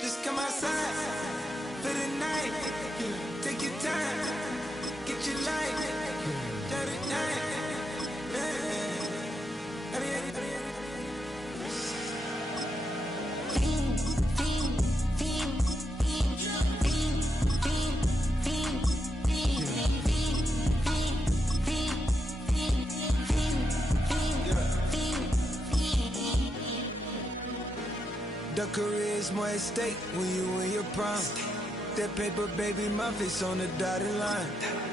Just come outside for the night. Take your time, get your life. Dirty night. The career's more at stake when you in your prime. That paper, baby, my face on the dotted line.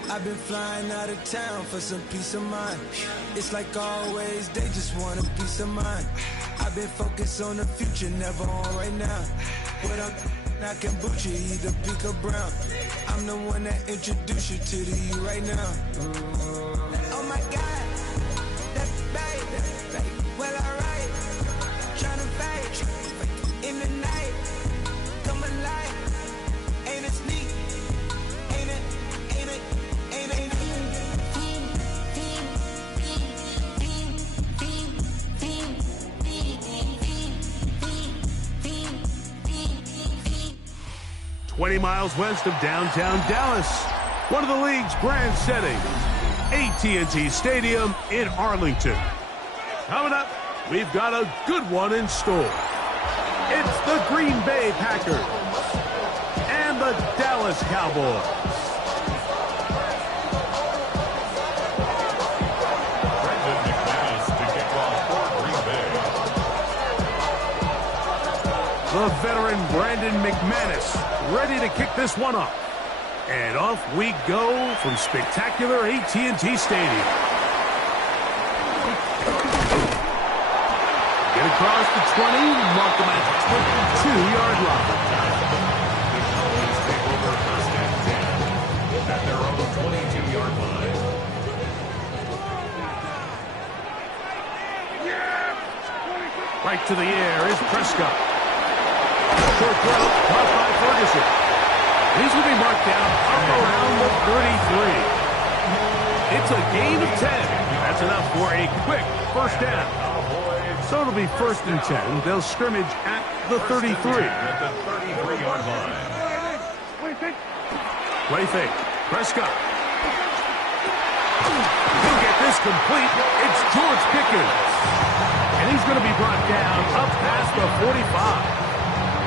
I've been flying out of town for some peace of mind. It's like always, they just want a peace of mind. I've been focused on the future, never on right now. But I can boot you either pink or brown. I'm the one that introduced you to the you right now. Oh my God, that's babe. Well, alright, tryna fight in the night. Come alive, ain't it sneak? Ain't it? 20 miles west of downtown Dallas, one of the league's grand settings, AT&T Stadium in Arlington. Coming up, we've got a good one in store. It's the Green Bay Packers and the Dallas Cowboys. The veteran Brandon McManus ready to kick this one off. And off we go from spectacular AT&T Stadium. Get across the 20, mark them at the 22-yard line. The Cowboys take over first and 10 at their own 22-yard line. Right to the air is Prescott. Short throw, caught by Ferguson. He's going to be marked down up around the 33. It's a gain of 10. That's enough for a quick first down. So it'll be first and 10. They'll scrimmage at the 33. At the 33-yard line. Play fake. Prescott. He'll get this complete. It's George Pickens. And he's going to be brought down up past the 45.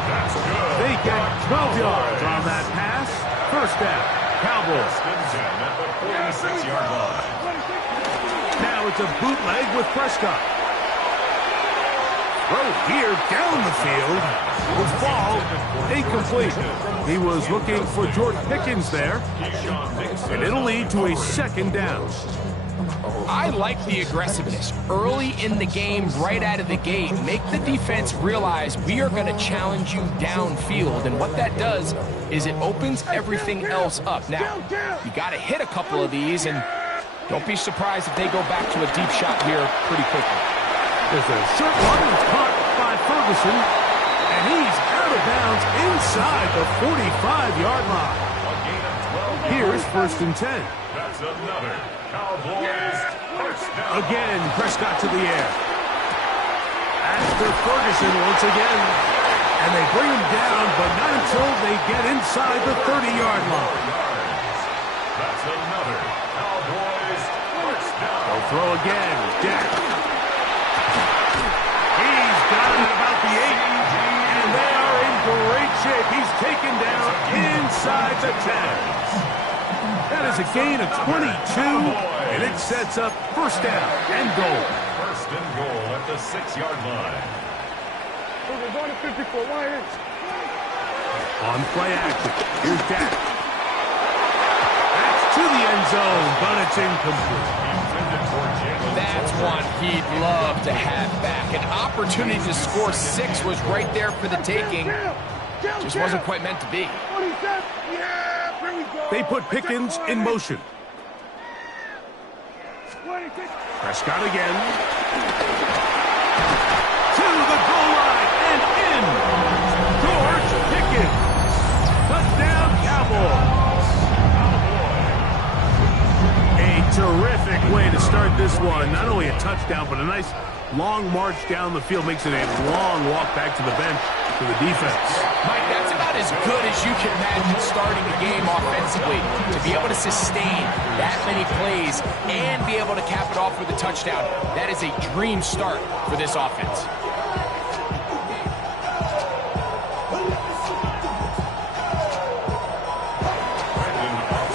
That's good. They get 12 yards on that pass. First down. Cowboys. At the 46-yard line. Now it's a bootleg with Prescott. Throw here down the field. The ball incomplete. He was looking for George Pickens there. And it'll lead to a second down. I like the aggressiveness early in the game, right out of the gate. Make the defense realize we are going to challenge you downfield, and what that does is it opens everything else up. Now, you got to hit a couple of these, and don't be surprised if they go back to a deep shot here pretty quickly. There's a short one that's caught by Ferguson, and he's out of bounds inside the 45-yard line. Here's first and 10. That's another Cowboys first down. Again, Prescott to the air. After Ferguson once again. And they bring him down, but not until they get inside the 30-yard line. That's another Cowboys first down. They'll throw again. Dak. He's got it about the 8. And they are in great shape. He's taken down inside the 10. That is a gain of 22, and it sets up first down and goal. First and goal at the 6-yard line. On play action, here's Dak. That's to the end zone, but it's incomplete. That's one he'd love to have back. An opportunity to score 6 was right there for the taking. Just wasn't quite meant to be. They put Pickens in motion. Prescott again. To the goal line and in. George Pickens. Touchdown Cowboys. A terrific way to start this one. run, not only a touchdown, but a nice long march down the field, makes it a long walk back to the bench for the defense. Mike, that's about as good as you can imagine starting a game offensively. To be able to sustain that many plays and be able to cap it off with a touchdown, that is a dream start for this offense.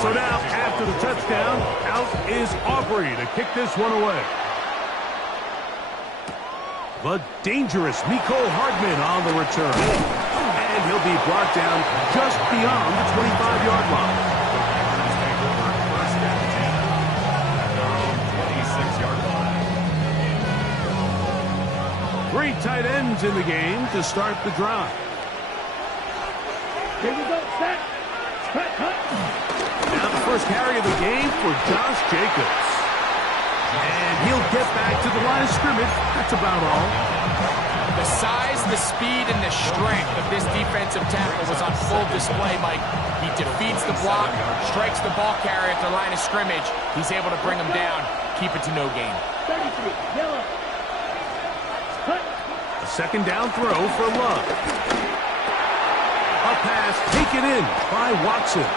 So now, after the touchdown, out is Aubrey to kick this one away. The dangerous Miko Hardman on the return. And he'll be brought down just beyond the 25-yard line. First and 10 at their own 26-yard line. Three tight ends in the game to start the drive. Here we go, set. Cut. Now the first carry of the game for Josh Jacobs. And he'll get back to the line of scrimmage. That's about all. The size, the speed, and the strength of this defensive tackle was on full display, Mike. He defeats the block, strikes the ball carrier at the line of scrimmage. He's able to bring him down, keep it to no gain. 33, yellow. Cut. A second down throw for Love. A pass taken in by Watson.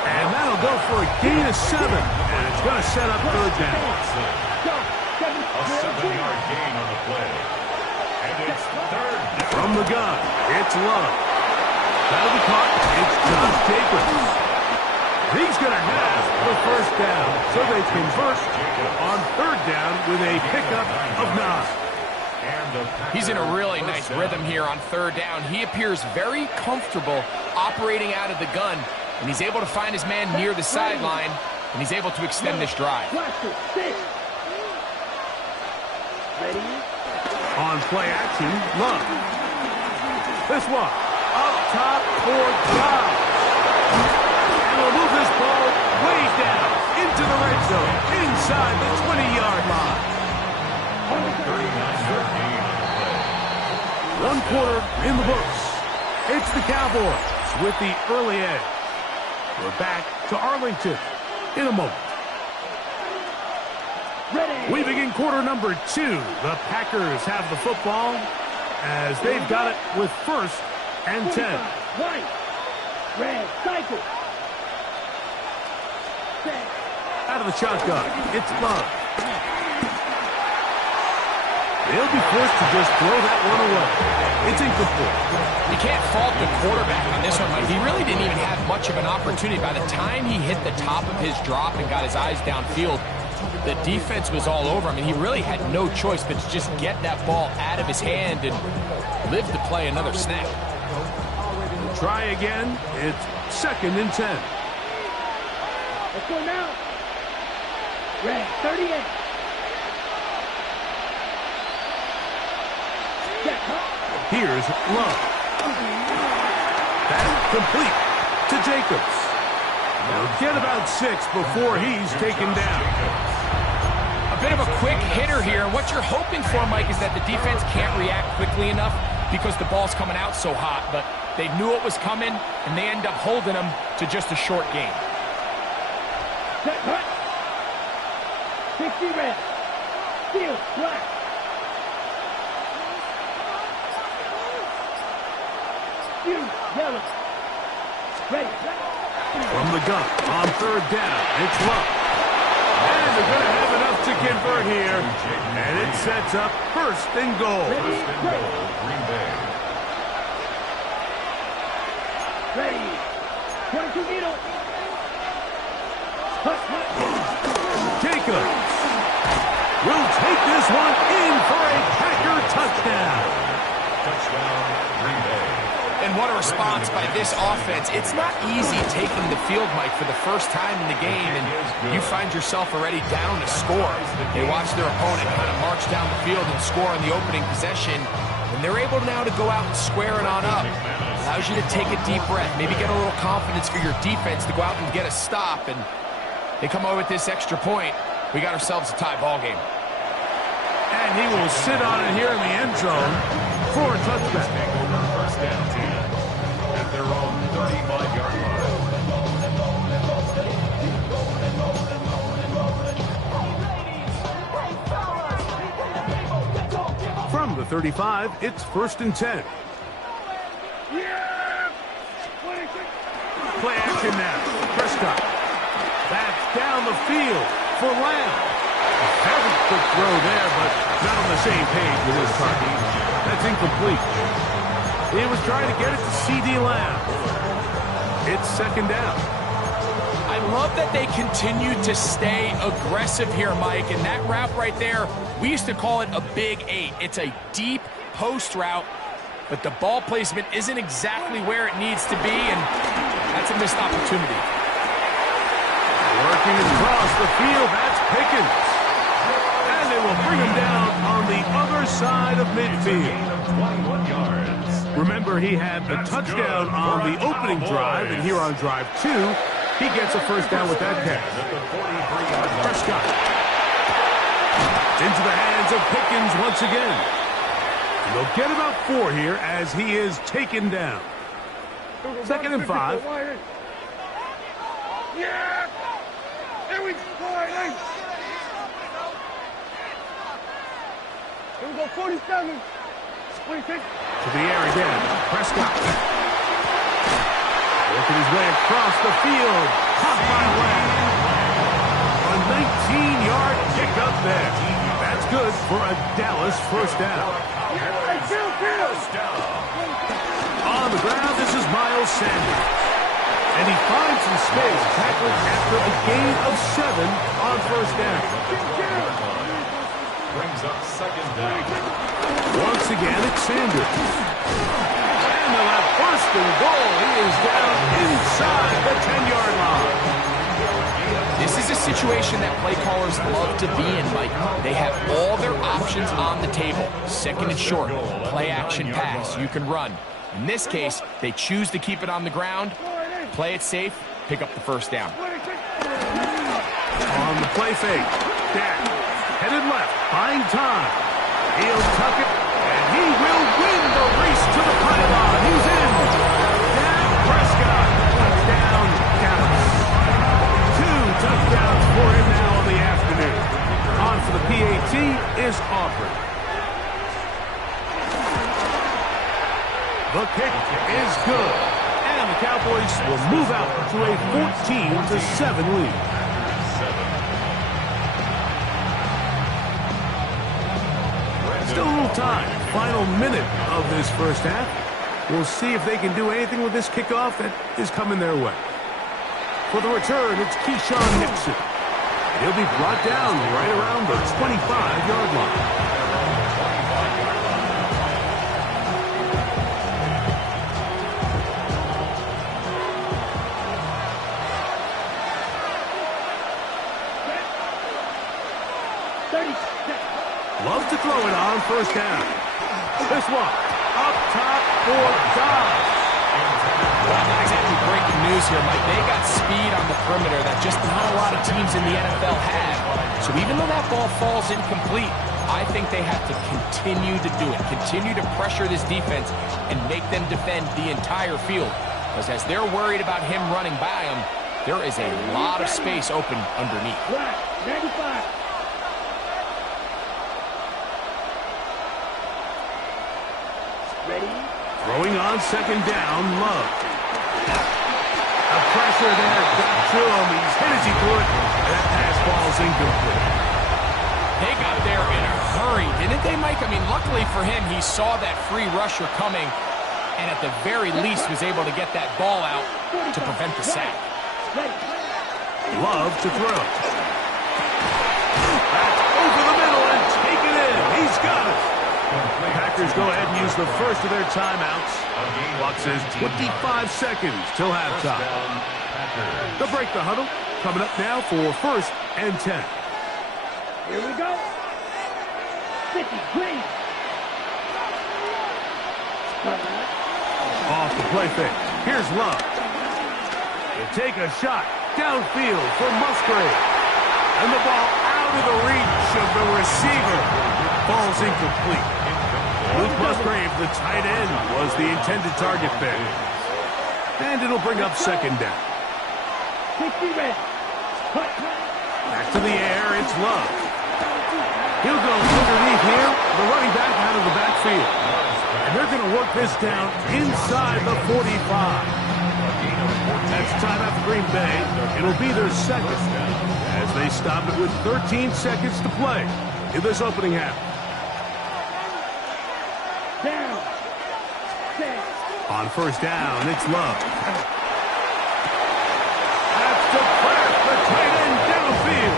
And that'll go for a gain of 7. And it's going to set up third down. A 7-yard gain on the play. And it's third down. From the gun, it's Love. That'll be caught. It's Josh Jacobs. He's going to have the first down. So they convert on third down with a pickup of 9. He's in a really nice rhythm here on third down. He appears very comfortable operating out of the gun, and he's able to find his man near the sideline, and he's able to extend this drive. Ready? On play action, Love. This one, up top for Dobbs. And we'll move this ball way down into the red zone, inside the 20-yard line. 39-yard gain on the play. 1 quarter in the books. It's the Cowboys with the early edge. We're back to Arlington in a moment. Ready. We begin quarter number 2. The Packers have the football as they've got it with first and 10. White. Red. Cycle. Set. Out of the shotgun, it's Love. They'll be forced to just throw that one away. It's incomplete. You can't fault the quarterback on this one, Mike. He really didn't even have much of an opportunity. By the time he hit the top of his drop and got his eyes downfield, the defense was all over him, and he really had no choice but to just get that ball out of his hand and live to play another snap. Try again. It's second and 10. Let's go now. Red. 38. Here's Love. That's complete to Jacobs. They'll get about 6 before he's taken down. A bit of a quick hitter here. What you're hoping for, Mike, is that the defense can't react quickly enough because the ball's coming out so hot. But they knew it was coming, and they end up holding them to just a short gain. Set. Cut. 60 red. Steel. Black. Yellow. Ready. From the gun, on third down, it's Love. And they're going to have enough to convert here. And it sets up first and goal. First and goal, Green Bay. Ready. 22 needle. Jacobs will take this one in for a Packer touchdown. Touchdown, Green Bay. And what a response by this offense. It's not easy taking the field, Mike, for the first time in the game, and you find yourself already down to score. They watch their opponent kind of march down the field and score on the opening possession, and they're able now to go out and square it on up. Allows you to take a deep breath, maybe get a little confidence for your defense to go out and get a stop, and they come over with this extra point. We got ourselves a tie ball game. And he will sit on it here in the end zone for a touchback. First down 10 at their own 35-yard line. 35, it's 1st and 10. Play action now. Prescott. That's down the field for Lamb. A very quick throw there, but not on the same page with his target. That's incomplete. He was trying to get it to C.D. Lamb. It's 2nd down. I love that they continue to stay aggressive here, Mike, and that route right there, we used to call it a big 8. It's a deep post route, but the ball placement isn't exactly where it needs to be, and that's a missed opportunity. Working across the field, that's Pickens. And they will bring him down on the other side of midfield. 21 yards. Remember, he had a touchdown on the opening drive, and here on drive 2, he gets a 1st down with that catch. Prescott. Into the hands of Pickens once again. And they'll get about 4 here as he is taken down. 2nd and 5. Yeah! Here we go, 47. 26. To the air again. Prescott. Working his way across the field. Caught by Lamb. A 19-yard kick up there. That's good for a Dallas 1st down. On the ground, this is Miles Sanders. And he finds some space tackling after a gain of 7 on 1st down. Brings up 2nd down. Once again, it's Sanders. And they'll have 1st and goal. He is down inside the 10-yard line. This is a situation that play callers love to be in, Mike. They have all their options on the table. 2nd and short, play action pass, you can run. In this case, they choose to keep it on the ground, play it safe, pick up the 1st down. On the play fake, Dak headed left, buying time. He'll tuck it, and he will win the race to the pylon. He's in. Dak Prescott, touchdown, Dallas. 2 touchdowns for him now on the afternoon. On for the PAT is Aubrey. The kick is good, and the Cowboys will move out to a 14-7 lead. Still a little time. Final minute of this 1st half. We'll see if they can do anything with this kickoff that is coming their way. For the return, it's Keyshawn Nixon. He'll be brought down right around the 25-yard line. Love to throw it on 1st down. This one, up top for Dobbs. Well, not exactly breaking news here, Mike. They got speed on the perimeter that just not a lot of teams in the NFL have. So even though that ball falls incomplete, I think they have to continue to do it. Continue to pressure this defense and make them defend the entire field. Because as they're worried about him running by them, there is a lot of space open underneath. 95. Ready? Throwing on 2nd down, Love. A pressure there got to him. He's hit as he could. That pass ball's incomplete. They got there in a hurry, didn't they, Mike? I mean, luckily for him, he saw that free rusher coming and at the very least was able to get that ball out to prevent the sack. Love to throw. That's over the middle and take it in. He's got it. Packers go ahead and use the 1st of their timeouts. Clock says 25 seconds till halftime. They'll break the huddle. Coming up now for 1st and 10. Here we go. 50, green. Off the play fake. Here's Love. He'll take a shot downfield for Musgrave. And the ball out of the reach of the receiver. Ball's incomplete. Luke Musgrave, the tight end, was the intended target there. And it'll bring up 2nd down. 60 red. Back to the air, it's Love. He'll go underneath here, the running back out of the backfield. And they're going to work this down inside the 45. That's timeout for Green Bay. It'll be their second as they stop it with 13 seconds to play in this opening half. Down. Set. On first down, it's Love. That's to Pratt, the tight end downfield.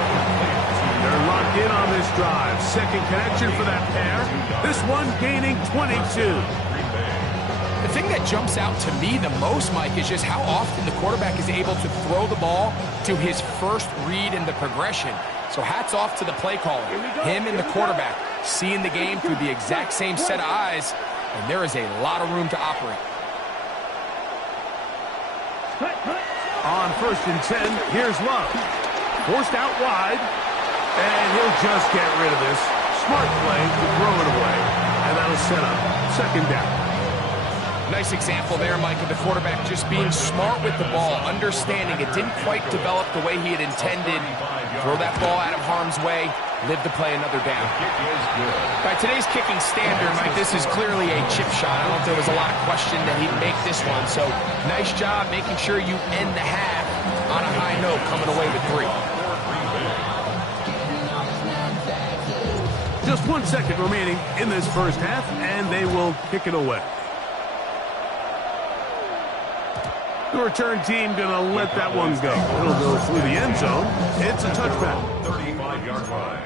They're locked in on this drive. Second connection for that pair. This one gaining 22. The thing that jumps out to me the most, Mike, is just how often the quarterback is able to throw the ball to his first read in the progression. So hats off to the play caller. Him and the quarterback seeing the game through the exact same set of eyes, and there is a lot of room to operate. On first and 10, here's Love. Forced out wide, and he'll just get rid of this. Smart play to throw it away, and that'll set up second down. Nice example there, Mike, of the quarterback just being smart with the ball, understanding it didn't quite develop the way he had intended. Throw that ball out of harm's way, live to play another down. By today's kicking standard, Mike, this is clearly a chip shot. I don't know if there was a lot of question that he'd make this one. So nice job making sure you end the half on a high note, coming away with 3. Just 1 second remaining in this first half, and they will kick it away. The return team going to let that one go. It'll go through the end zone. It's a touchback. 35-yard line.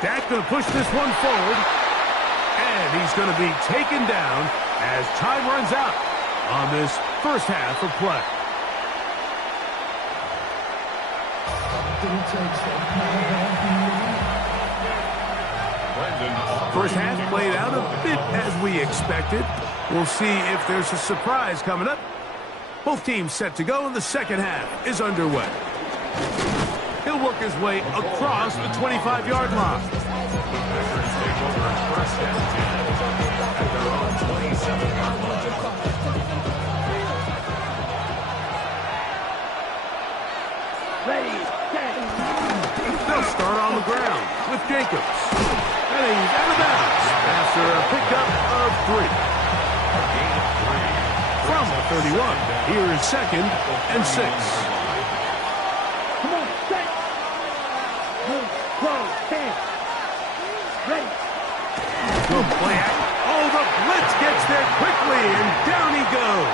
Dak going to push this one forward. And he's going to be taken down as time runs out on this first half of play. First half played out a bit as we expected. We'll see if there's a surprise coming up. Both teams set to go, and the second half is underway. He'll work his way across the 25-yard line. Packers take over first and 10 at their own 27-yard line. Ready. Set. They'll start on the ground with Jacobs. And he's out of bounds after a pickup of 3. From the 31, here is second and 6. Come on. Set. Move. Close. 10. Ready. Good play. Oh, the blitz gets there quickly, and down he goes.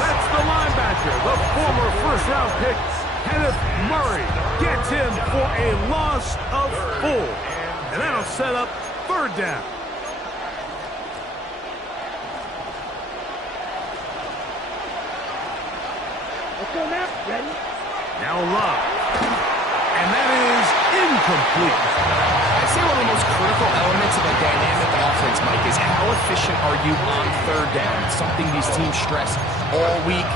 That's the linebacker, the former first-round pick, Kenneth Murray, gets him for a loss of 4. And that'll set up third down. Let's go now. Ready. Now Love. And that is incomplete. I'd say one of the most critical elements of a dynamic offense, Mike, is how efficient are you on third down? It's something these teams stress all week.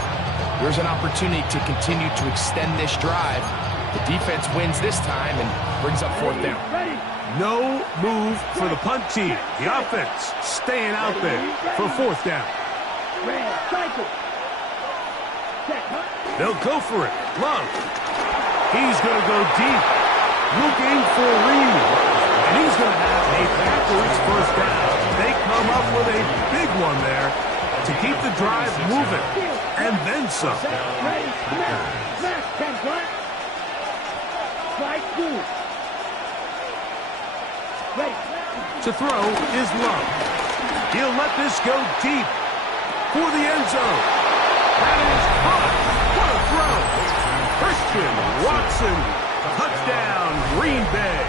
There's an opportunity to continue to extend this drive. The defense wins this time and brings up fourth down. Ready. No move for the punt team. The offense staying out there for fourth down. Red. Cycle. Set. They'll go for it. Love. He's going to go deep. Looking for Reed. And he's going to have a backwards first down. They come up with a big one there to keep the drive moving. And then some. Ready. Smash. 10 front. Strike 2. Ready. To throw is Love. He'll let this go deep for the end zone. That is caught. What a throw. Christian Watson. Touchdown, Green Bay.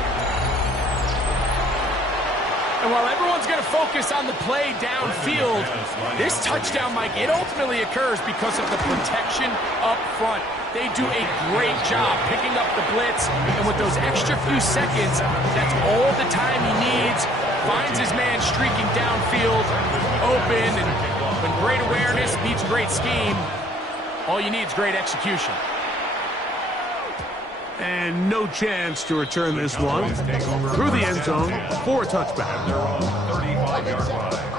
And while everyone's going to focus on the play downfield, this touchdown, Mike, it ultimately occurs because of the protection up front. They do a great job picking up the blitz, and with those extra few seconds, that's all the time he needs. Finds his man streaking downfield, open, and when great awareness meets great scheme, all you need is great execution. And no chance to return this one through the end zone for a touchback. They're on 35-yard line.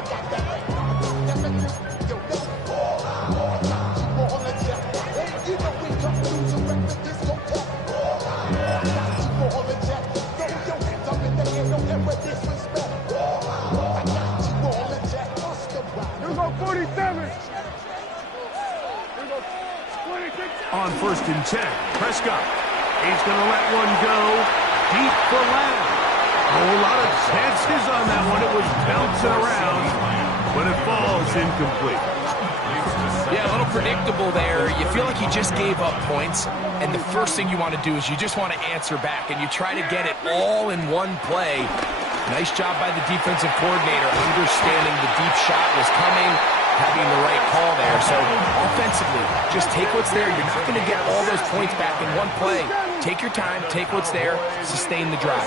Here go 47. On 1st and 10, Prescott. He's going to let one go deep for Lamb. A whole lot of chances on that one. It was bouncing around, but it falls incomplete. Yeah, a little predictable there. You feel like you just gave up points, and the first thing you want to do is you just want to answer back, and you try to get it all in one play. Nice job by the defensive coordinator, understanding the deep shot was coming, having the right call there. So offensively, just take what's there. You're not going to get all those points back in one play. Take your time, take what's there, sustain the drive.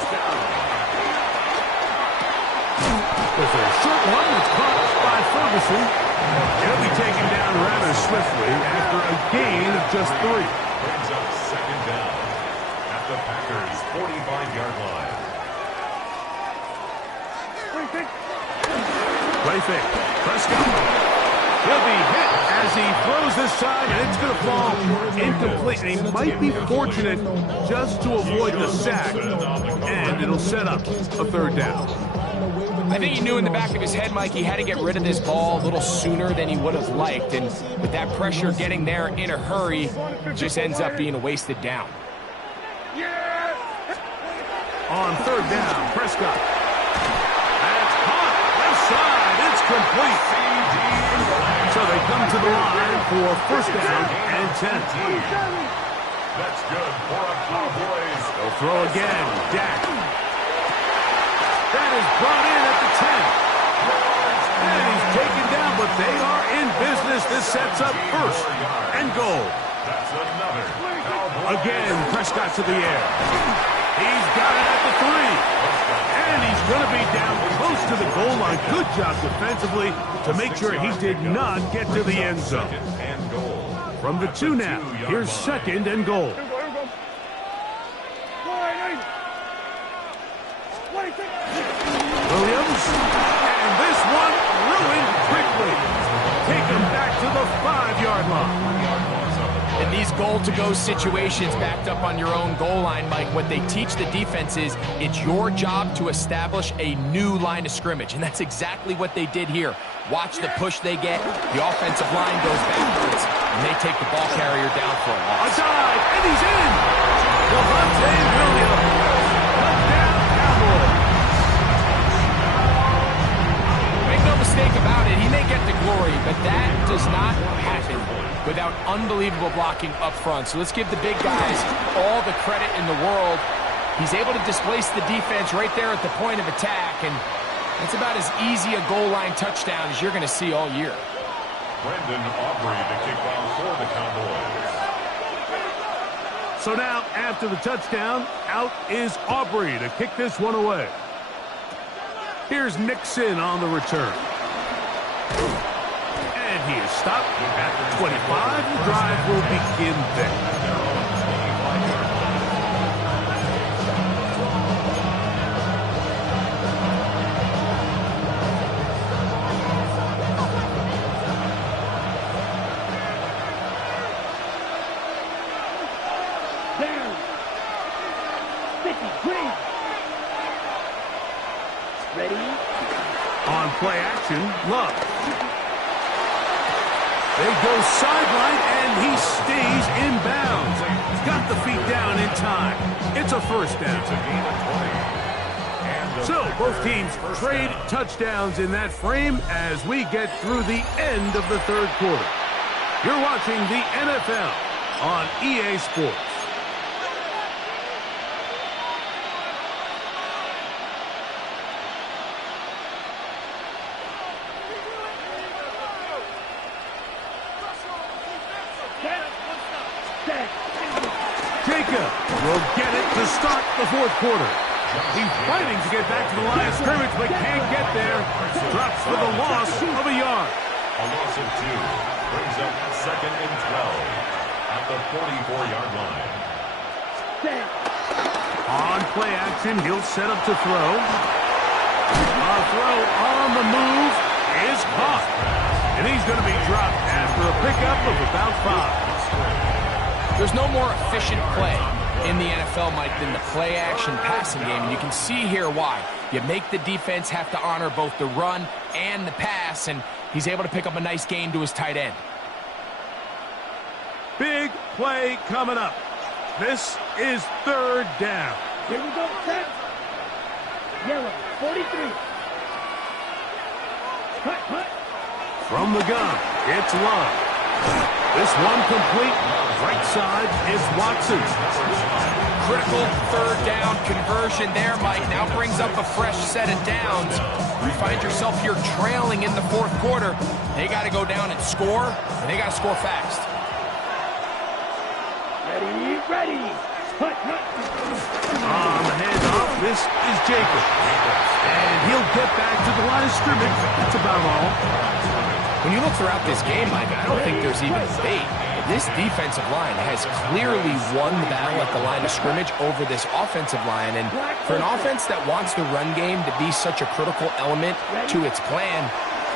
There's a short one that's caught by Ferguson. He'll be taken down rather swiftly after a gain of just 3. Brings up 2nd down at the Packers' 45-yard line. Play fake. Prescott. He'll be hit as he throws this side, and it's going to fall incomplete. And he might be fortunate just to avoid the sack, and it'll set up a 3rd down. I think he knew in the back of his head, Mike, he had to get rid of this ball a little sooner than he would have liked. And with that pressure getting there in a hurry, it just ends up being a wasted down. On 3rd down, Prescott. That's caught. Left side. It's complete. So they come to the line for 1st down and 10. That's good for a Cowboys. They'll throw again. Dak. That is brought in at the 10. And he's taken down, but they are in business. This sets up 1st and goal. That's another Cowboys. Again, Prescott to the air. He's got it at the 3. And he's going to be down close to the goal line. Good job defensively to make sure he did not get to the end zone. And goal. From the 2 now, here's 2nd and goal. Williams, and this one ruined quickly. Take him back to the 5-yard line. In these goal-to-go situations backed up on your own goal line, Mike, what they teach the defense is it's your job to establish a new line of scrimmage, and that's exactly what they did here. Watch the push they get. The offensive line goes backwards, and they take the ball carrier down for a loss. A dive, and he's in. Devontae Williams. Touchdown, Cowboys. Make no mistake about it, he may get the glory, but that does not happen without unbelievable blocking up front. So let's give the big guys all the credit in the world. He's able to displace the defense right there at the point of attack, and that's about as easy a goal line touchdown as you're going to see all year. Brendan Aubrey to kick off for the Cowboys. So now, after the touchdown, out is Aubrey to kick this one away. Here's Nixon on the return. And he is stopped at the 25. The drive will begin there. On play action, Love. They go sideline, and he stays in bounds. Got the feet down in time. It's a 1st down. So both teams trade touchdowns in that frame as we get through the end of the 3rd quarter. You're watching the NFL on EA Sports. Jacob will get it to start the 4th quarter. He's fighting to get back to the line of scrimmage, but can't get there. Drops for the loss of a yard. A loss of 2 brings up 2nd and 12 at the 44-yard line. On play action, he'll set up to throw. A throw on the move is caught. And he's going to be dropped after a pickup of about 5. There's no more efficient play in the NFL, Mike, than the play-action passing game. And you can see here why. You make the defense have to honor both the run and the pass, and he's able to pick up a nice gain to his tight end. Big play coming up. This is 3rd down. Here we go, set. Yellow, 43. Cut. From the gun, it's Love. This one complete. Right side is Watson. Critical 3rd down conversion there, Mike. Now brings up a fresh set of downs. You find yourself here trailing in the 4th quarter. They got to go down and score, and they got to score fast. Ready. Cut. On the handoff, this is Jacob. And he'll get back to the line of scrimmage. That's about all. When you look throughout this game, Mike, I don't think there's even debate. This defensive line has clearly won the battle at the line of scrimmage over this offensive line. And for an offense that wants the run game to be such a critical element to its plan,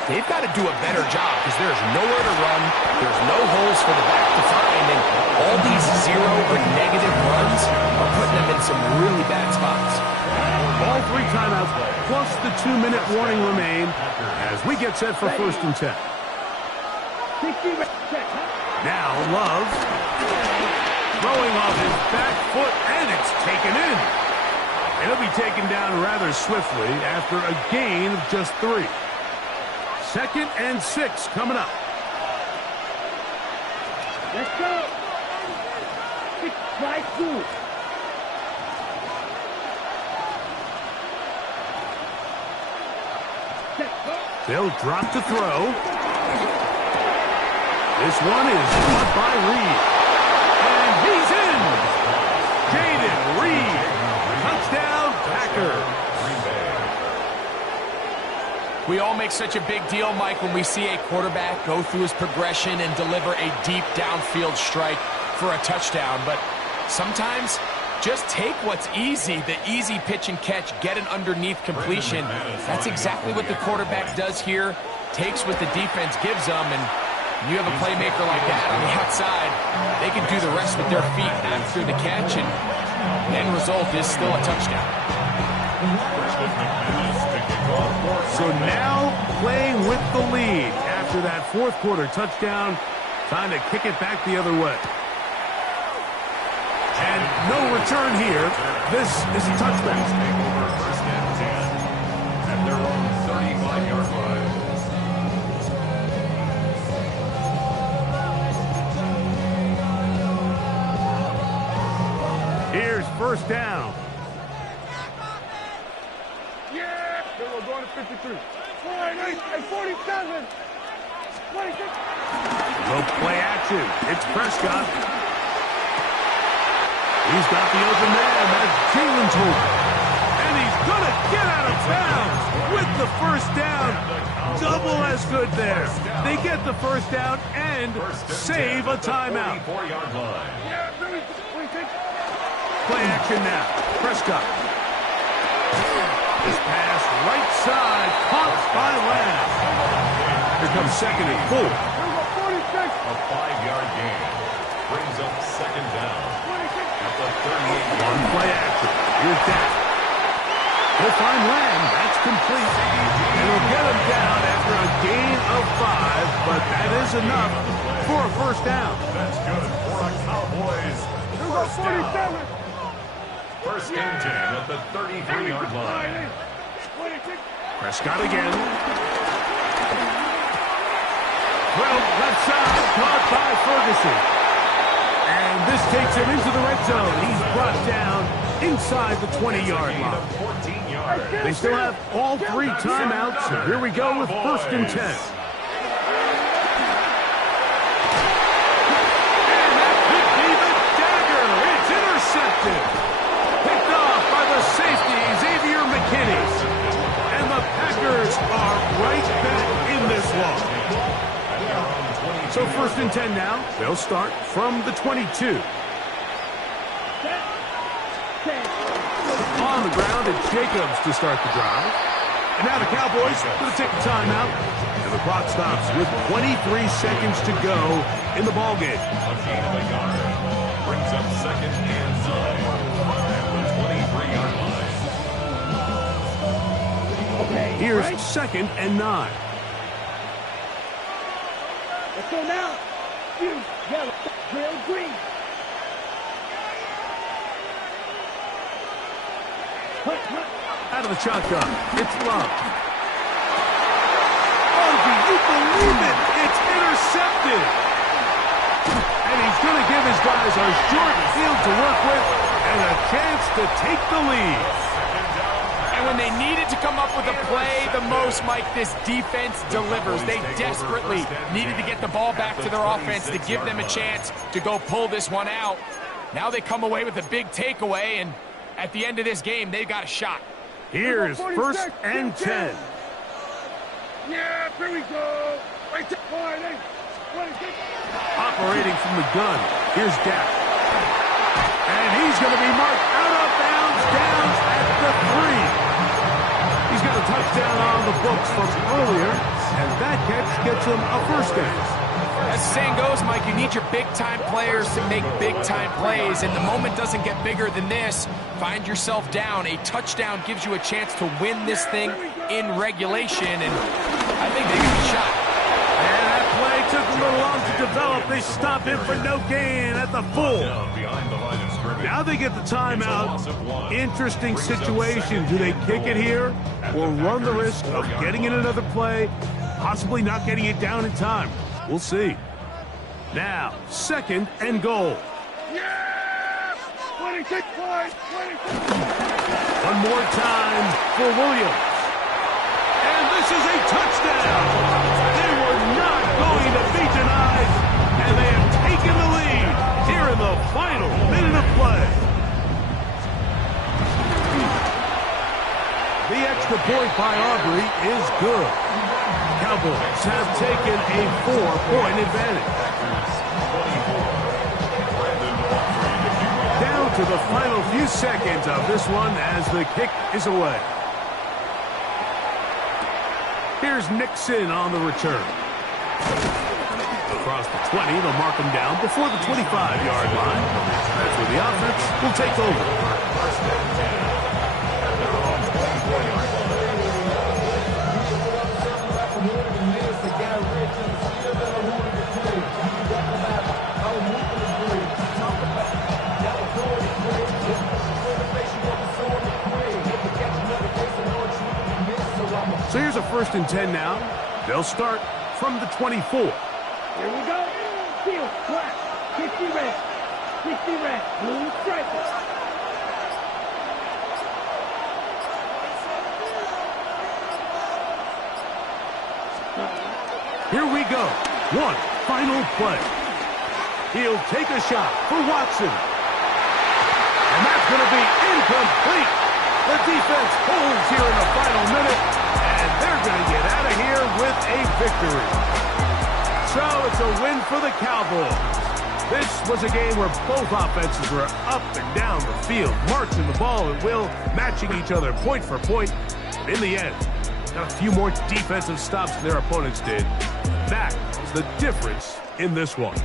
they've got to do a better job because there's nowhere to run, there's no holes for the back to find, and all these 0 or negative runs are putting them in some really bad spots. All 3 timeouts plus the 2-minute warning remain as we get set for 1st and 10. Now Love throwing off his back foot, and it's taken in. It'll be taken down rather swiftly after a gain of just 3. 2nd and 6 coming up. Let's go. 6-5-2. They'll drop to throw. This one is caught by Reed. And he's in! Jaden Reed. Touchdown, Packers. We all make such a big deal, Mike, when we see a quarterback go through his progression and deliver a deep downfield strike for a touchdown. But sometimes just take what's easy, the easy pitch and catch, get an underneath completion. That's exactly what the quarterback does here, takes what the defense gives them, and you have a playmaker like that on the outside, they can do the rest with their feet after the catch, and the end result is still a touchdown. So now playing with the lead after that 4th quarter touchdown, time to kick it back the other way. And no return here. This is a touchback. Over 1st and 10 at their own 35-yard line. Here's 1st down. Yeah. We're going to 53. 47. 26. Low play action. It's Prescott. He's got the open man. That's Jalen's home. And he's going to get out of bounds with the 1st down. Double as good there. They get the 1st down and save a timeout. 34-yard line. Yeah, 26. Play action now. Prescott. This pass right side caught by Lamb. Here comes 2nd and 4. Here we go, 46. A 5-yard gain brings up 2nd down. 26. At the 38-yard On play action. Here's Dak. He'll find Lamb. That's complete. And he'll get him down after a gain of 5, but that is enough for a 1st down. That's good for a Cowboys. Here we go, 47. 1st and 10 at the 33-yard line. 26. Prescott again. Well, left side, caught by Ferguson. And this takes him into the red zone. He's brought down inside the 20-yard Gain line. of 14 yards. They still have all 3 timeouts, so here we go with 1st and 10. And that could be the dagger. It's intercepted. Picked off by the safety, Xavier McKinney. And the Packers are right back in this one. So 1st and 10 now. They'll start from the 22. On the ground, it's Jacobs to start the drive. And now the Cowboys going to take a timeout. And the clock stops with 23 seconds to go in the ballgame. A gain of a yard. Brings up 2nd and 9 at the 23-yard line. Okay. Here's right. 2nd and 9. Let's go now. You, yellow, trail green. Out of the shotgun, it's Love. Oh, do you believe it? It's intercepted. And he's going to give his guys a short field to work with and a chance to take the lead. And when they needed to come up with a play the most, Mike, this defense delivers. They desperately needed to get the ball back to their offense to give them a chance to go pull this one out. Now they come away with a big takeaway, and at the end of this game, they've got a shot. Here's 1st and 10. Yeah, here we go. Right there. Operating from the gun, here's Dak. And he's going to be marked out of bounds down at the 3. He's got a touchdown on the books from earlier, and that catch gets him a 1st down. As the saying goes, Mike, you need your big-time players to make big-time plays, and the moment doesn't get bigger than this. Find yourself down. A touchdown gives you a chance to win this thing in regulation, and I think they got a shot. And that play took a little long to develop. They stop him for no gain at the 4. Behind the line of scrimmage. Now they get the timeout. Interesting situation. Do they kick it here or run the risk of getting in another play, possibly not getting it down in time? We'll see. Now, 2nd and goal. Yeah! 26 points. 26. One more time for Williams. And this is a touchdown. They were not going to be denied, and they have taken the lead here in the final minute of play. The extra point by Aubrey is good. Cowboys have taken a 4-point advantage. Down to the final few seconds of this one as the kick is away. Here's Nixon on the return. Across the 20, they'll mark him down before the 25-yard line. That's where the offense will take over. So here's a 1st and 10 now. They'll start from the 24. Here we go. Field, black, 60 red, 60 red, blue striker. Here we go. One final play. He'll take a shot for Watson. And that's going to be incomplete. The defense holds here in the final minute, and they're going to get out of here with a victory. So it's a win for the Cowboys. This was a game where both offenses were up and down the field, marching the ball at will, matching each other point for point. But in the end, got a few more defensive stops than their opponents did. That was the difference in this one.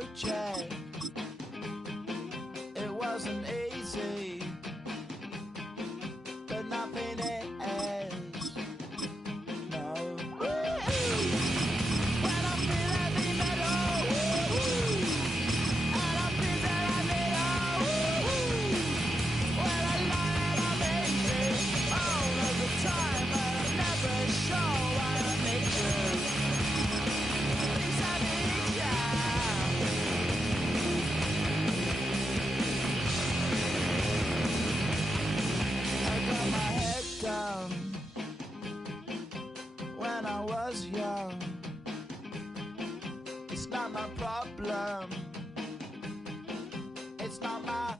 project. It wasn't easy, but nothing is. No. When I feel heavy metal, and I feel that I need when I lie and I'm easy all of the time, but I'm never sure why I need you. Please, I need ya. I got my head down when I was young. It's not my problem. It's not my.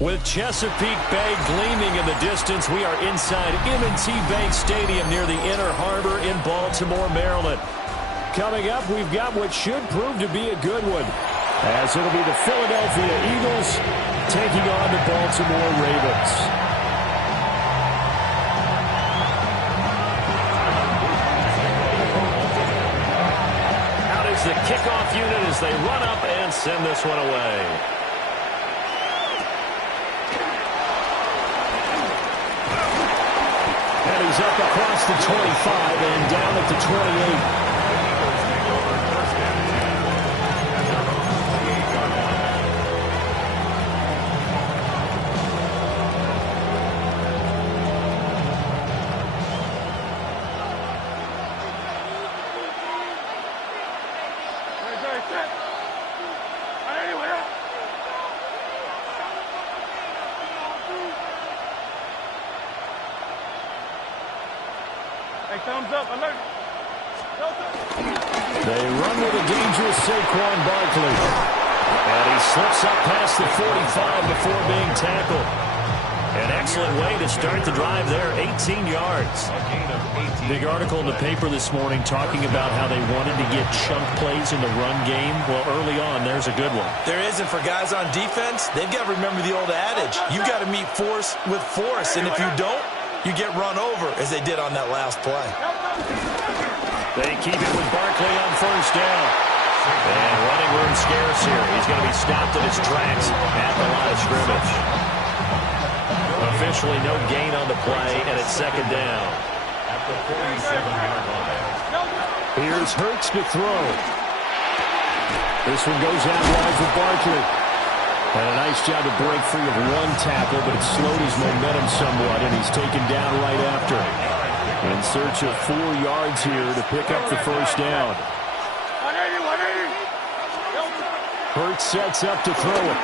With Chesapeake Bay gleaming in the distance, we are inside M&T Bank Stadium near the Inner Harbor in Baltimore, Maryland. Coming up, we've got what should prove to be a good one, as it'll be the Philadelphia Eagles taking on the Baltimore Ravens. Out is the kickoff unit as they run up and send this one away. And he's up across the 25 and down at the 28. Thumbs up, alert. They run with a dangerous Saquon Barkley. And he slips up past the 45 before being tackled. An excellent way to start the drive there, 18 yards. Big article in the paper this morning talking about how they wanted to get chunk plays in the run game. Well, early on, there's a good one. There isn't for guys on defense. They've got to remember the old adage. You've got to meet force with force, and if you don't, you get run over, as they did on that last play. They keep it with Barkley on first down. And running room scarce here. He's going to be stopped in his tracks at the line of scrimmage. Officially no gain on the play, and it's second down. At the 47-yard line. Here's Hurts to throw. This one goes out wide for Barkley. And a nice job to break free of one tackle, but it slowed his momentum somewhat, and he's taken down right after. In search of 4 yards here to pick up the first down. Hurts sets up to throw it.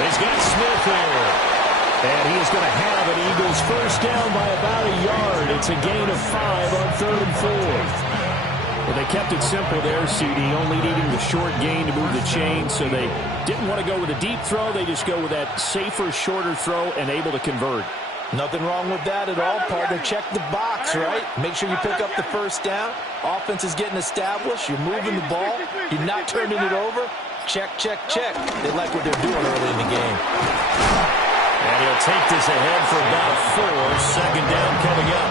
He's got Smith there. And he is going to have an Eagles first down by about a yard. It's a gain of 5 on 3rd and 4. Well, they kept it simple there, CD, only needing the short gain to move the chain, so they didn't want to go with a deep throw. They just go with that safer, shorter throw and able to convert. Nothing wrong with that at all, partner. Check the box, right? Make sure you pick up the first down. Offense is getting established. You're moving the ball. You're not turning it over. Check, check, check. They like what they're doing early in the game. And he'll take this ahead for about 4. Second down coming up.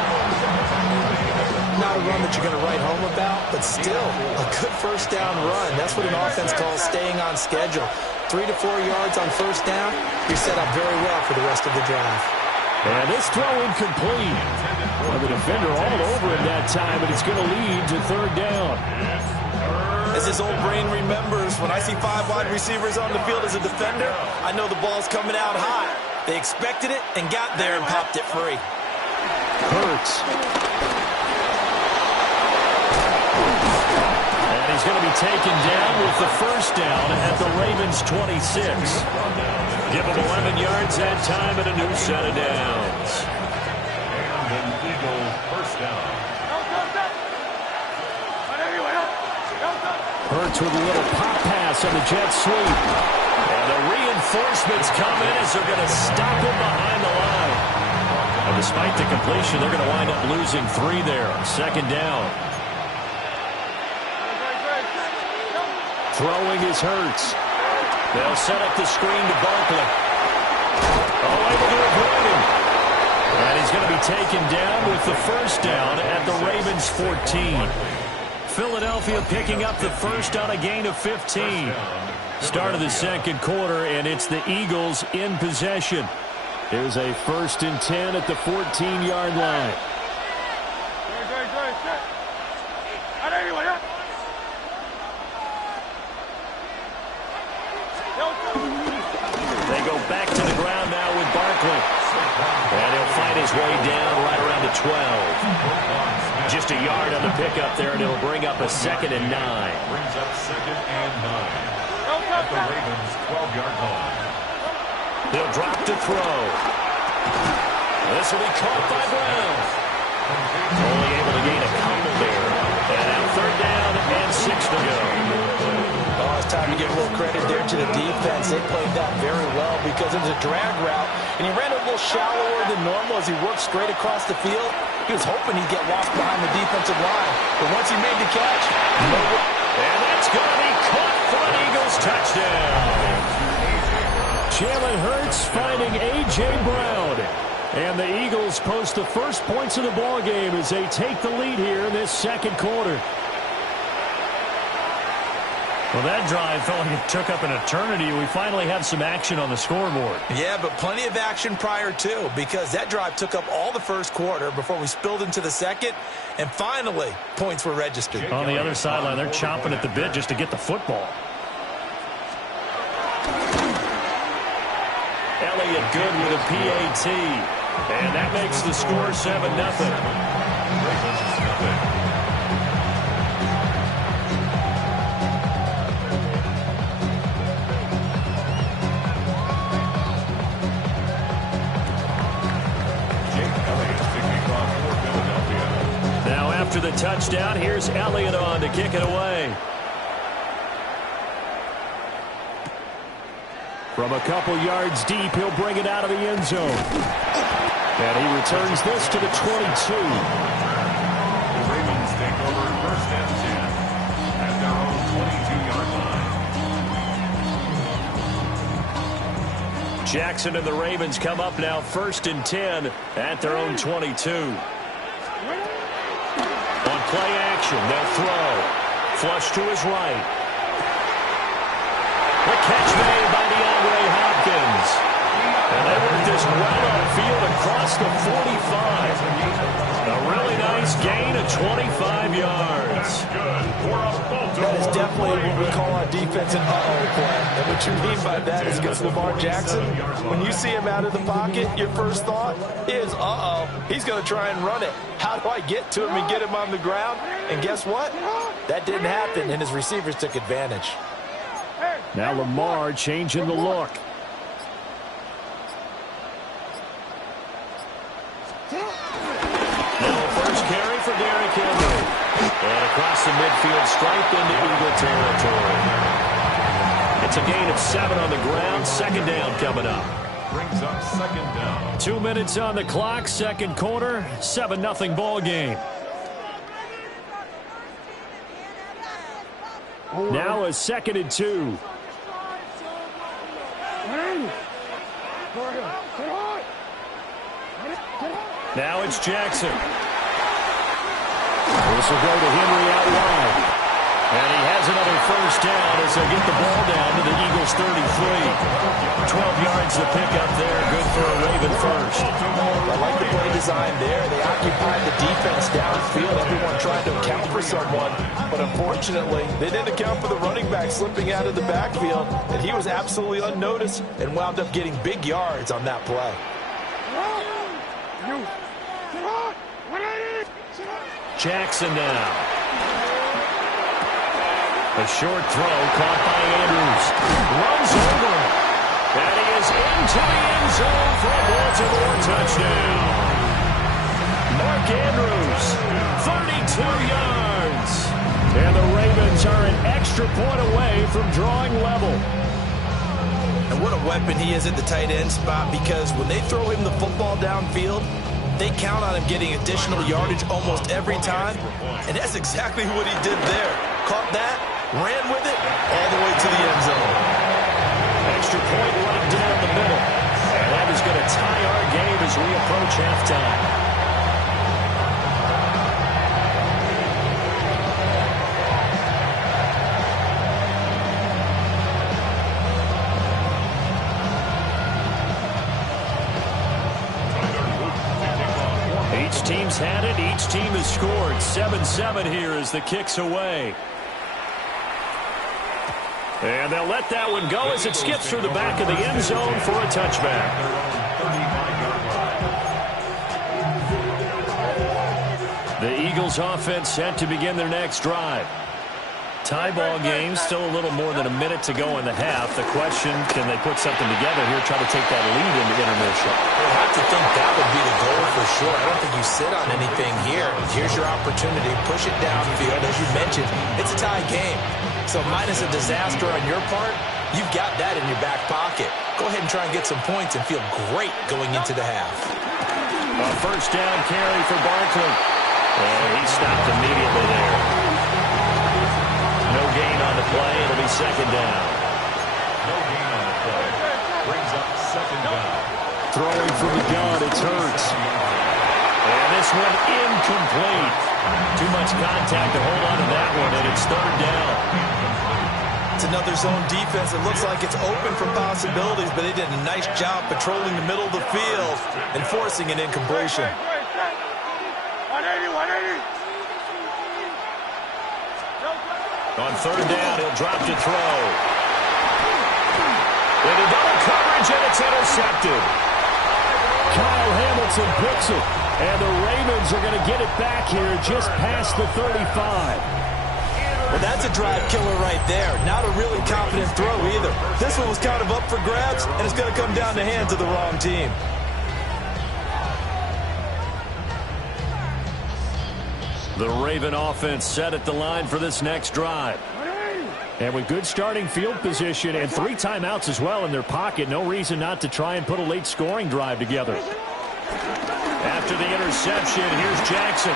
Not a run that you're going to write home about, but still a good first down run. That's what an offense calls staying on schedule. 3 to 4 yards on first down. You're set up very well for the rest of the drive. And this throw incomplete. Well, the defender all over him that time, but it's going to lead to 3rd down. As his old brain remembers, when I see 5 wide receivers on the field as a defender, I know the ball's coming out hot. They expected it and got there and popped it free. Hurts. And he's going to be taken down with the first down at the Ravens' 26. Give him 11 yards that time and a new set of downs. And an Eagle first down. Hurts with a little pop pass on the jet sweep. And the reinforcements come in as they're going to stop him behind the line. And despite the completion, they're going to wind up losing 3 there. Second down. Throwing is Hurts. They'll set up the screen to Barkley. Oh, able to avoid him. And he's going to be taken down with the first down at the Ravens' 14. Philadelphia picking up the first on a gain of 15. Start of the second quarter, and it's the Eagles in possession. Here's a 1st and 10 at the 14-yard line. They go back to the ground now with Barkley. And he'll fight his way down right around the 12. Just a yard on the pickup there, and it'll bring up a 2nd and 9. Brings up 2nd and 9. At the Ravens' 12-yard line. He'll drop to throw. This will be caught by Brown. Only able to gain a couple there. And now 3rd down and 6 to go. Oh, it's time to give a little credit there to the defense. They played that very well because it was a drag route, and he ran a little shallower than normal as he worked straight across the field. He was hoping he'd get lost behind the defensive line, but once he made the catch, and that's going to be caught for an Eagles touchdown. Jalen Hurts finding A.J. Brown. And the Eagles post the first points of the ballgame as they take the lead here in this second quarter. Well, that drive felt like it took up an eternity. We finally have some action on the scoreboard. Yeah, but plenty of action prior to, because that drive took up all the first quarter before we spilled into the second, and finally, points were registered. On the other sideline, they're chomping at the bit just to get the football. Elliott good with a PAT, and that makes the score 7-0. Now after the touchdown, here's Elliott on to kick it away. From a couple yards deep, he'll bring it out of the end zone. And he returns this to the 22. The Ravens take over 1st and 10 at their own 22-yard line. Jackson and the Ravens come up now 1st and 10 at their own 22. On play action, they'll throw. Flush to his right. The catch made by DeAndre Hopkins. And they work this right on field across the 45. A really nice gain of 25 yards. That is definitely what we call our defense an uh-oh play. And what you mean by that is against Lamar Jackson, when you see him out of the pocket, your first thought is, uh-oh, he's going to try and run it. How do I get to him and get him on the ground? And guess what? That didn't happen, and his receivers took advantage. Now Lamar changing the look. Now first carry for Derrick Henry. And across the midfield stripe into Eagle territory. It's a gain of 7 on the ground. 2nd down coming up. Brings up 2nd down. 2 minutes on the clock. Second quarter. 7-0 ball game. Now a 2nd and 2. Now it's Jackson. This will go to Henry out wide. And he has another first down as they get the ball down to the Eagles' 33. 12 yards to pick up there. Good for a Raven first. I like the play design there. They occupied the defense downfield. Everyone tried to account for someone. But unfortunately, they didn't account for the running back slipping out of the backfield. And he was absolutely unnoticed and wound up getting big yards on that play. Jackson now. A short throw caught by Andrews. Runs over him. And he is into the end zone for a Baltimore touchdown. Mark Andrews, 32 yards. And the Ravens are an extra point away from drawing level. And what a weapon he is at the tight end spot, because when they throw him the football downfield, they count on him getting additional yardage almost every time. And that's exactly what he did there. Caught that, ran with it, all the way to the end zone. Extra point right down the middle. And that is going to tie our game as we approach halftime. team's had it. Each team has scored. 7-7 here as the kick's away. And they'll let that one go as it skips through the back of the end zone for a touchback. The Eagles offense set to begin their next drive. Tie ball game, still a little more than a minute to go in the half. The question, can they put something together here, try to take that lead into intermission? I have to think that would be the goal for sure. I don't think you sit on anything here. Here's your opportunity. Push it downfield. As you mentioned, it's a tie game. So minus a disaster on your part, you've got that in your back pocket. Go ahead and try and get some points and feel great going into the half. A first down carry for Barkley. And he stopped immediately there. No gain on the play. It'll be second down. No gain on the play. Brings up second down. Throwing from the gun, it's Hurts. And this one incomplete. Too much contact to hold on to that one, and it's third down. It's another zone defense. It looks like it's open for possibilities, but they did a nice job patrolling the middle of the field and forcing an incompletion. 180. On third down, he'll drop to throw. Into double coverage, and it's intercepted. Kyle Hamilton picks it, and the Ravens are going to get it back here just past the 35. Well, that's a drive killer right there. Not a really confident throw either. This one was kind of up for grabs, and it's going to come down the hands of the wrong team. The Raven offense set at the line for this next drive. And with good starting field position and 3 timeouts as well in their pocket, no reason not to try and put a late scoring drive together. After the interception, here's Jackson.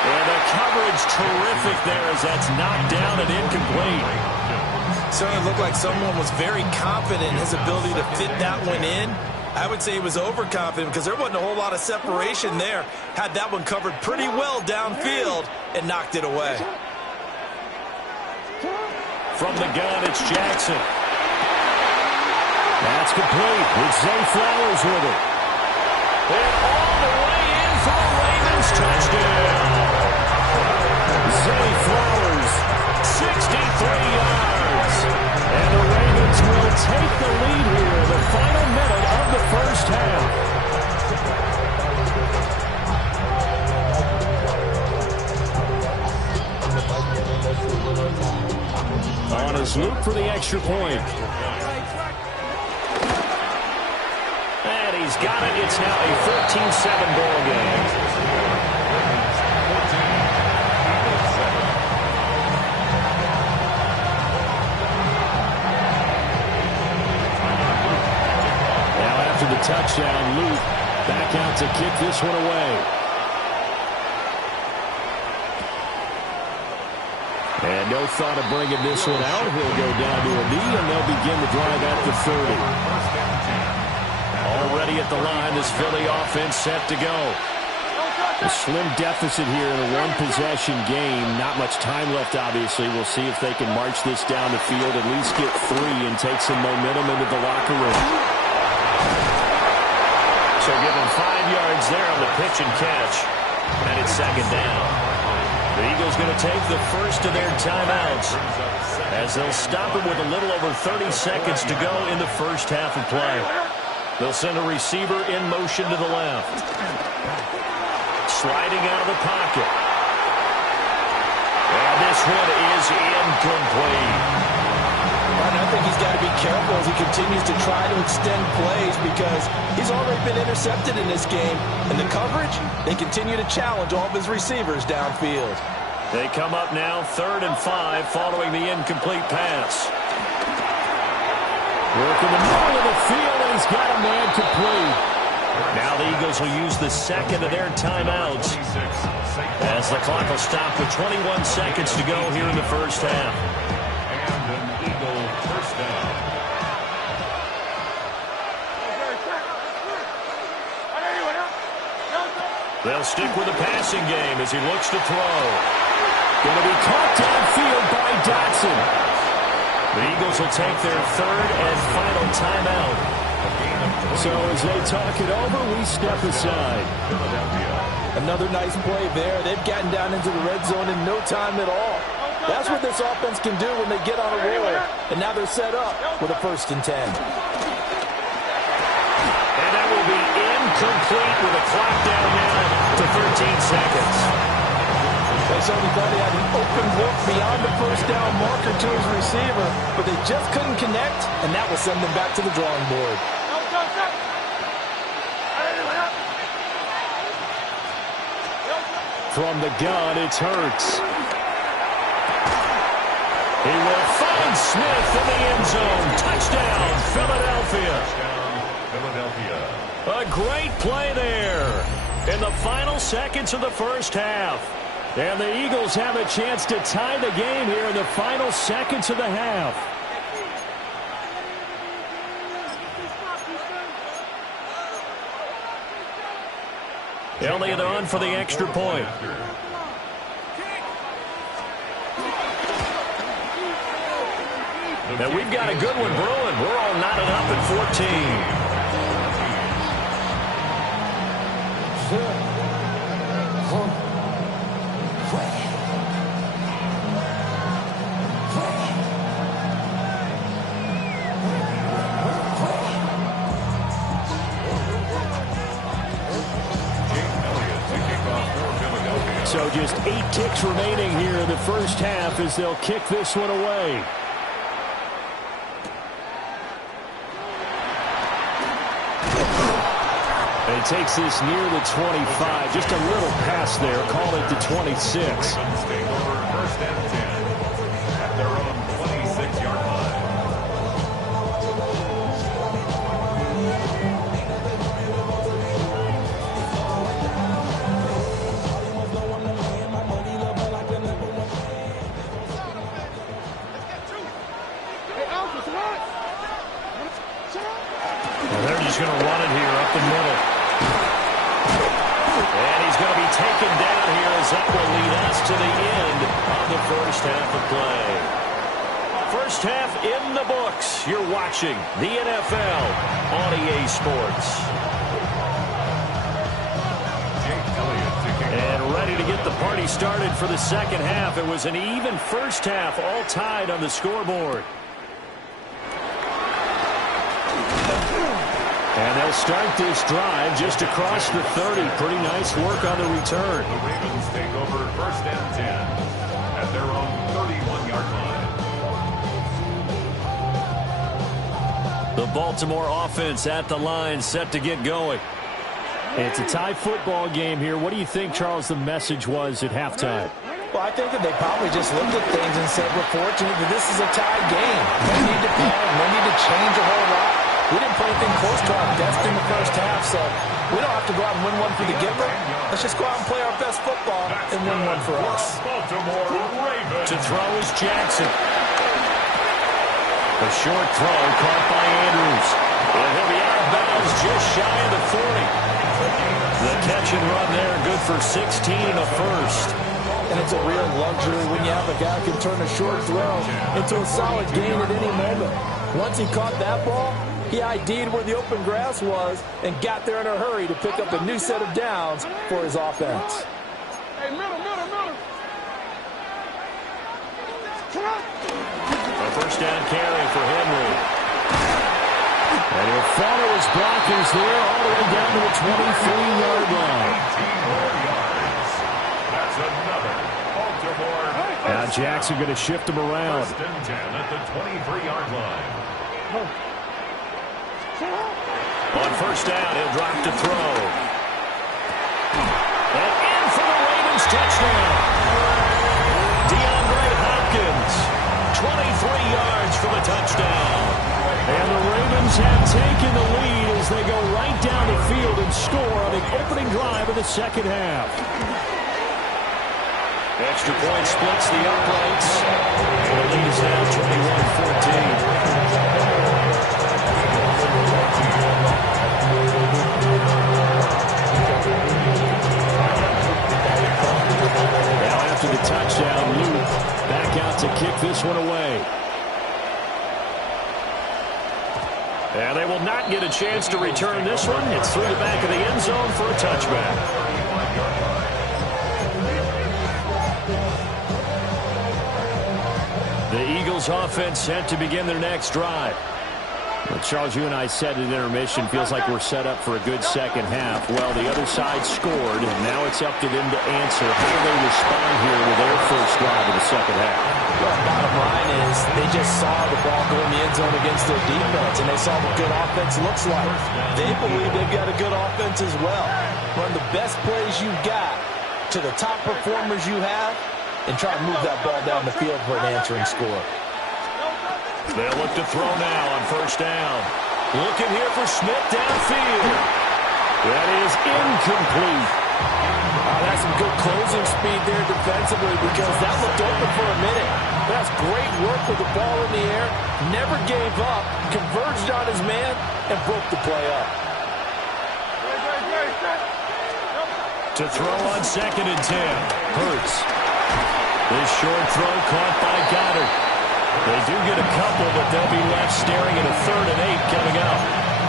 And the coverage terrific there as that's knocked down and incomplete. Certainly looked like someone was very confident in his ability to fit that one in. I would say he was overconfident because there wasn't a whole lot of separation there. Had that one covered pretty well downfield and knocked it away. From the gun, it's Jackson. That's complete with Zay Flowers with it. And all the way in for the Ravens touchdown. Zay Flowers, 63 yards. And the Ravens will take the lead here in the final minute of the first half. On his loop for the extra point. And he's got it. It's now a 14-7 ball game. Now after the touchdown, Luke back out to kick this one away. And no thought of bringing this one out. He'll go down to a knee, and they'll begin the drive at the 30. Already at the line, this Philly offense set to go. A slim deficit here in a one-possession game. Not much time left, obviously. We'll see if they can march this down the field, at least get 3, and take some momentum into the locker room. So give them 5 yards there on the pitch and catch. And it's second down. The Eagles going to take the first of their timeouts as they'll stop it with a little over 30 seconds to go in the first half of play. They'll send a receiver in motion to the left. Sliding out of the pocket. And this one is incomplete. I think he's got to be careful as he continues to try to extend plays because he's already been intercepted in this game. And the coverage, they continue to challenge all of his receivers downfield. They come up now 3rd and 5 following the incomplete pass. Work in the middle of the field, and he's got a man complete. Now the Eagles will use the second of their timeouts as the clock will stop with 21 seconds to go here in the first half. And an Eagle first down. They'll stick with the passing game as he looks to throw. Going to be caught downfield by Dotson. The Eagles will take their 3rd and final timeout. So as they talk it over, we step aside. Another nice play there. They've gotten down into the red zone in no time at all. That's what this offense can do when they get on a roll. And now they're set up with a 1st and 10. And that will be incomplete with a clock down now to 13 seconds. They certainly thought he had an open look beyond the 1st down marker to his receiver, but they just couldn't connect, and that will send them back to the drawing board. From the gun, it's Hurts. He will find Smith in the end zone. Touchdown, Philadelphia. A great play there in the final seconds of the 1st half. And the Eagles have a chance to tie the game here in the final seconds of the half. Elliott on for the extra point. And we've got a good one brewing. We're all knotted up at 14. So just 8 ticks remaining here in the 1st half as they'll kick this one away. And he takes this near the 25. Just a little pass there. Call it the 26. First and 10 at their own 26-yard line. They're just going to run it here up the middle. And he's going to be taken down here as that will lead us to the end of the 1st half of play. 1st half in the books. You're watching the NFL on EA Sports. And ready to get the party started for the 2nd half. It was an even 1st half, all tied on the scoreboard. And they'll start this drive just across the 30. Pretty nice work on the return. The Ravens take over 1st and 10 at their own 31-yard line. The Baltimore offense at the line, set to get going. It's a tie football game here. What do you think, Charles, the message was at halftime? Well, I think that they probably just looked at things and said, we're fortunate that this is a tie game. No need to panic. No need to change a whole lot. We didn't play anything close to our best in the 1st half, so we don't have to go out and win one for the giver. Let's just go out and play our best football and win one for us. Baltimore Ravens. To throw is Jackson. A short throw caught by Andrews. And he'll be out of bounds just shy of the 40. The catch and run there, good for 16 and a 1st. And it's a real luxury when you have a guy who can turn a short throw into a solid gain at any moment. Once he caught that ball, he ID'd where the open grass was and got there in a hurry to pick up a new set of downs for his offense. Hey, middle. A 1st down carry for Henry. And he'll follow his blockers there all the way down to the 23-yard line. 18 more yards. That's another Baltimore. Now Jackson going to shift him around. 1st and 10 at the 23-yard line. On 1st down, he'll drop to throw. And in for the Ravens touchdown. DeAndre Hopkins, 23 yards for the touchdown. And the Ravens have taken the lead as they go right down the field and score on the opening drive of the 2nd half. Extra point splits the uprights. The lead is now 21-14. Now after the touchdown, Luke back out to kick this one away. And they will not get a chance to return this one. It's through the back of the end zone for a touchback. The Eagles offense set to begin their next drive. Well, Charles, you and I said at intermission, feels like we're set up for a good second half. Well, the other side scored, and now it's up to them to answer. How do they respond here with their first drive of the second half? Well, bottom line is they just saw the ball go in the end zone against their defense, and they saw what good offense looks like. They believe they've got a good offense as well. Run the best plays you've got to the top performers you have, and try to move that ball down the field for an answering score. They'll look to throw now on first down. Looking here for Smith downfield. That is incomplete. That's some good closing speed there defensively because that looked open for a minute. That's great work with the ball in the air. Never gave up, converged on his man, and broke the play up. To throw on 2nd and 10. Hurts. This short throw caught by Goddard. They do get a couple, but they'll be left staring at a 3rd and 8 coming up.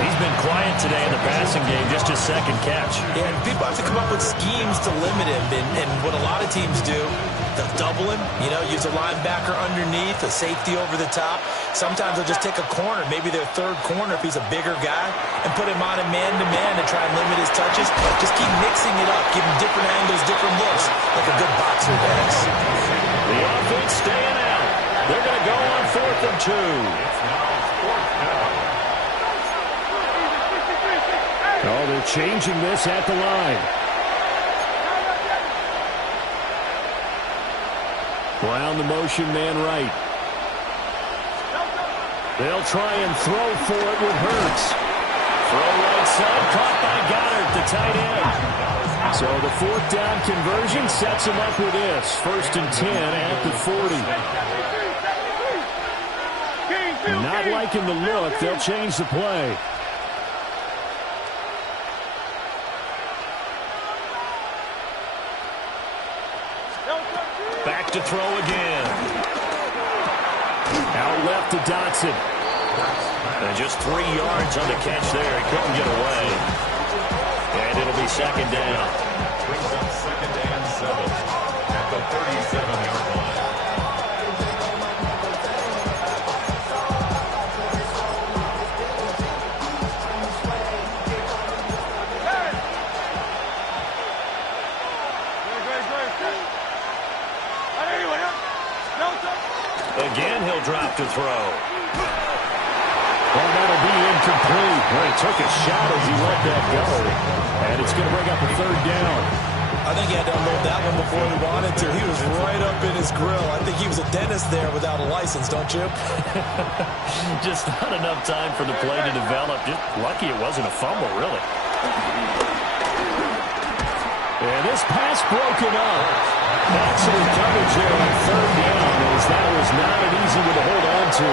He's been quiet today in the passing game, just his second catch. Yeah, and people have to come up with schemes to limit him, and what a lot of teams do, they'll double him, use a linebacker underneath, a safety over the top. Sometimes they'll just take a corner, maybe their 3rd corner if he's a bigger guy, and put him on a man-to-man to try and limit his touches. Just keep mixing it up, give him different angles, different looks, like a good boxer does. The offense staying out. They're going to go on 4th and 2. Oh, they're changing this at the line. Brown the motion man right. They'll try and throw for it with Hurts. Throw right side, caught by Goddard, the tight end. So the 4th down conversion sets him up with this. 1st and 10 at the 40. Not liking the look. They'll change the play. Back to throw again. Out left to Dotson. And just 3 yards on the catch there. He couldn't get away. And it'll be 2nd down. Brings up 2nd and 7 at the 37-yard line. Again, he'll drop to throw. Well, that'll be incomplete. Well, he took a shot as he let that go. And it's going to bring up a 3rd down. I think he had to unload that one before he wanted to. He was right up in his grill. I think he was a dentist there without a license, don't you? Just not enough time for the play to develop. Just lucky it wasn't a fumble, really. And this pass broken up. Excellent coverage there on 3rd down, as that was not an easy one to hold on to.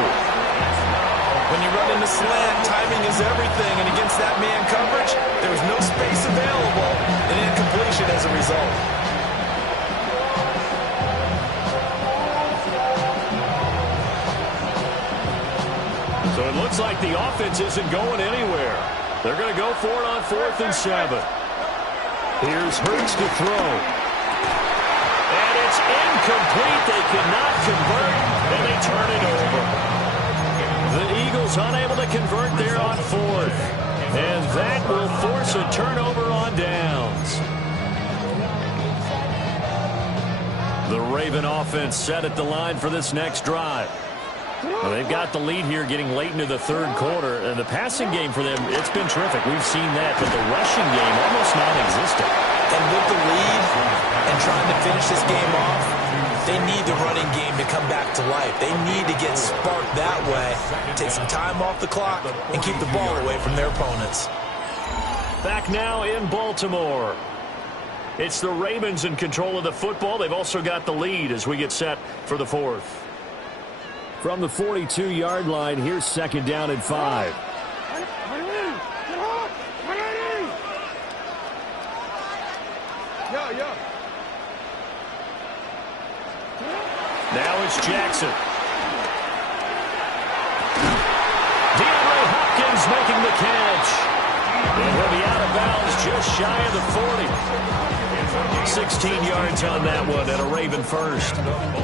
When you run into slant, timing is everything, and against that man coverage, there was no space available, and incompletion as a result. So it looks like the offense isn't going anywhere. They're going to go for it on 4th and 7. Here's Hurts to throw. And it's incomplete. They cannot convert, and they turn it over. The Eagles unable to convert there on 4th. And that will force a turnover on downs. The Raven offense set at the line for this next drive. Well, they've got the lead here getting late into the 3rd quarter. And the passing game for them, it's been terrific. We've seen that, but the rushing game almost non-existent. And with the lead and trying to finish this game off, they need the running game to come back to life. They need to get sparked that way, take some time off the clock, and keep the ball away from their opponents. Back now in Baltimore. It's the Ravens in control of the football. They've also got the lead as we get set for the 4th. From the 42-yard line, here's 2nd down and 5. Now it's Jackson. DeAndre Hopkins And he'll be out of bounds just shy of the 40. 16 yards on that one and a Raven first.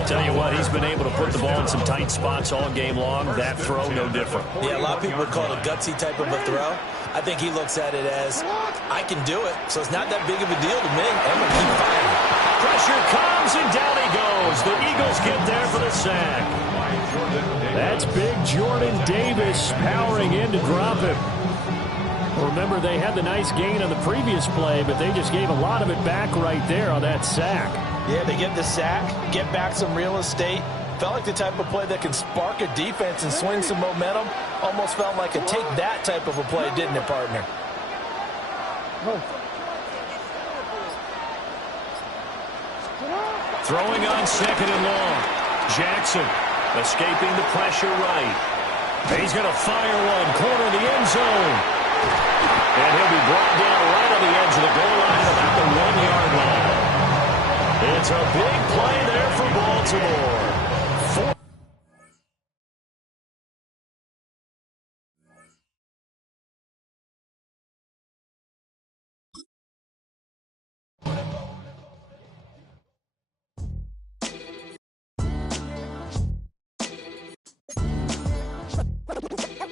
Tell you what, he's been able to put the ball in some tight spots all game long. That throw, no different. Yeah, a lot of people would call it a gutsy type of a throw. I think he looks at it as, I can do it, so it's not that big of a deal to me. I'm going to keep fighting. Pressure comes, and down he goes. The Eagles get there for the sack. That's big Jordan Davis powering in to drop him. Remember, they had the nice gain on the previous play, but they just gave a lot of it back right there on that sack. Yeah, they get the sack, get back some real estate. Felt like the type of play that can spark a defense and swing some momentum. Almost felt like a take that type of a play, didn't it, partner? Throwing on second and long. Jackson escaping the pressure right. He's going to fire one, corner of the end zone. And he'll be brought down right on the edge of the goal line at about the 1-yard line. It's a big play there for Baltimore.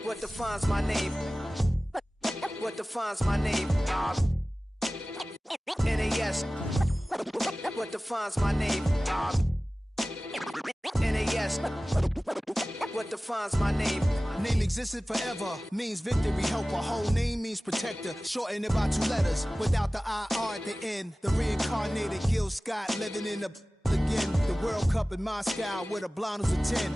What defines my name? What defines my name? NAS. What defines my name? NAS. What defines my name? Name existed forever, means victory, helper. Whole name means protector, shorten it by 2 letters, without the IR at the end. The reincarnated Gil Scott living in the again. The World Cup in Moscow with a blind who's a 10.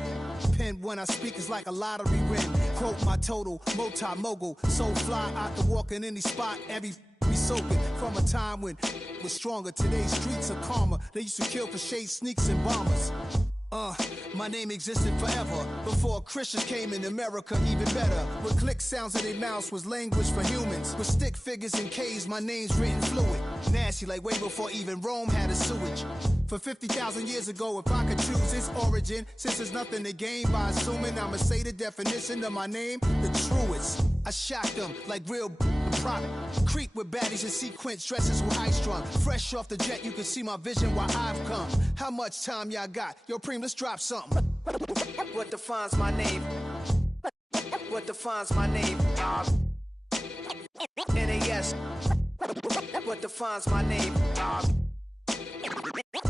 Pen when I speak is like a lottery win. Quote my total, multi-mogul, so fly I can walk in any spot, every be soaking from a time when was stronger. Today's streets are calmer. They used to kill for shade sneaks and bombers. My name existed forever before Christians came in America, even better. With click sounds in their mouths was language for humans. With stick figures and K's, my name's written fluid. Nasty like way before even Rome had a sewage. For 50,000 years ago, if I could choose its origin, since there's nothing to gain by assuming I'ma say the definition of my name, the truest. I shock them like real product. Creep with baddies in sequence, dresses with high strung. Fresh off the jet, you can see my vision why I've come. How much time y'all got? Yo, Preem, let's drop something. What defines my name? What defines my name? NAS. What defines my name?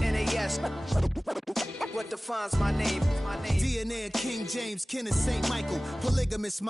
NAS. What defines my name? DNA of King James, Ken of St. Michael, polygamous.